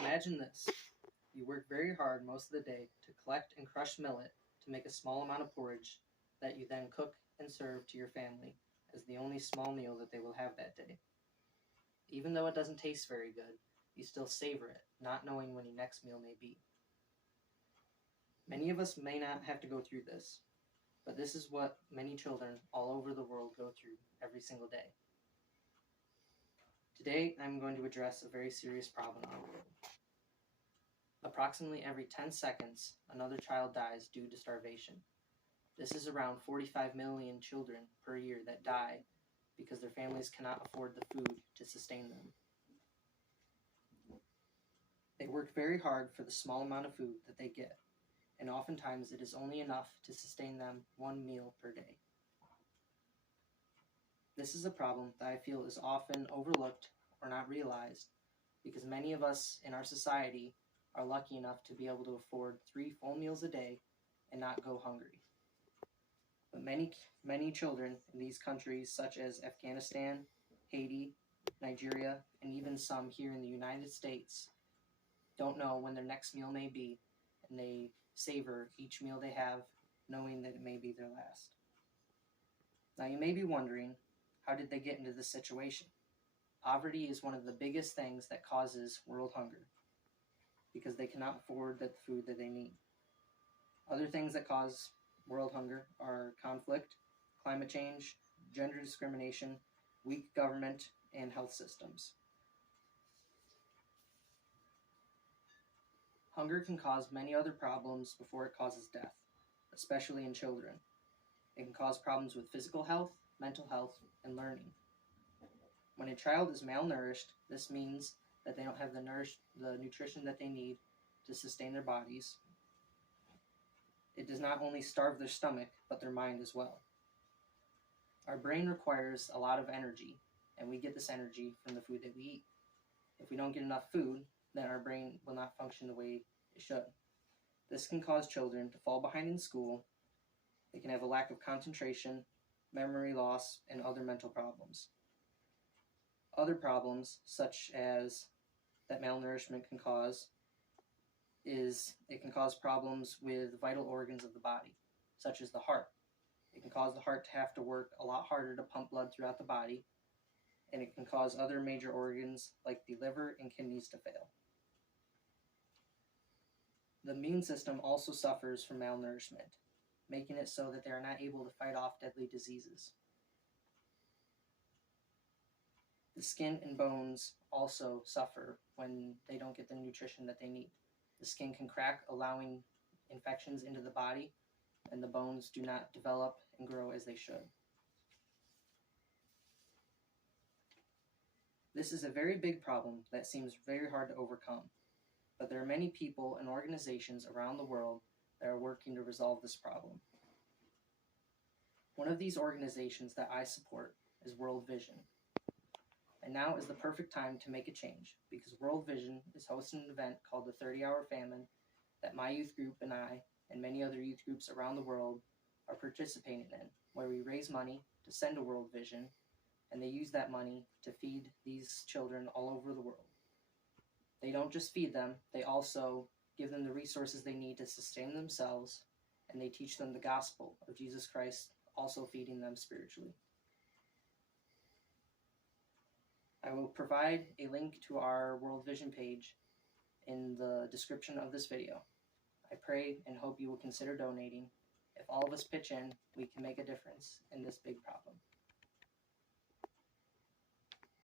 Imagine this. You work very hard most of the day to collect and crush millet to make a small amount of porridge that you then cook and serve to your family as the only small meal that they will have that day. Even though it doesn't taste very good, you still savor it, not knowing when your next meal may be. Many of us may not have to go through this, but this is what many children all over the world go through every single day. Today, I'm going to address a very serious problem in our world. Approximately every 10 seconds, another child dies due to starvation. This is around 45 million children per year that die because their families cannot afford the food to sustain them. They work very hard for the small amount of food that they get, and oftentimes it is only enough to sustain them one meal per day. This is a problem that I feel is often overlooked or not realized because many of us in our society are lucky enough to be able to afford 3 full meals a day and not go hungry. But many children in these countries such as Afghanistan, Haiti, Nigeria, and even some here in the United States don't know when their next meal may be, and they savor each meal they have, knowing that it may be their last. Now you may be wondering, how did they get into this situation? Poverty is one of the biggest things that causes world hunger, because they cannot afford the food that they need. Other things that cause world hunger are conflict, climate change, gender discrimination, weak government, and health systems. Hunger can cause many other problems before it causes death, especially in children. It can cause problems with physical health, mental health, and learning. When a child is malnourished, this means that they don't have the nutrition that they need to sustain their bodies. It does not only starve their stomach, but their mind as well. Our brain requires a lot of energy, and we get this energy from the food that we eat. If we don't get enough food, then our brain will not function the way it should. This can cause children to fall behind in school. They can have a lack of concentration, memory loss, and other mental problems. Other problems, such as that malnourishment can cause, is it can cause problems with vital organs of the body, such as the heart. It can cause the heart to have to work a lot harder to pump blood throughout the body, and it can cause other major organs like the liver and kidneys to fail. The immune system also suffers from malnourishment, making it so that they are not able to fight off deadly diseases. The skin and bones also suffer when they don't get the nutrition that they need. The skin can crack, allowing infections into the body, and the bones do not develop and grow as they should. This is a very big problem that seems very hard to overcome, but there are many people and organizations around the world that are working to resolve this problem. One of these organizations that I support is World Vision. And now is the perfect time to make a change, because World Vision is hosting an event called the 30-Hour Famine that my youth group and I, and many other youth groups around the world, are participating in, where we raise money to send to World Vision, and they use that money to feed these children all over the world. They don't just feed them, they also give them the resources they need to sustain themselves, and they teach them the gospel of Jesus Christ, also feeding them spiritually. I will provide a link to our World Vision page in the description of this video. I pray and hope you will consider donating. If all of us pitch in, we can make a difference in this big problem.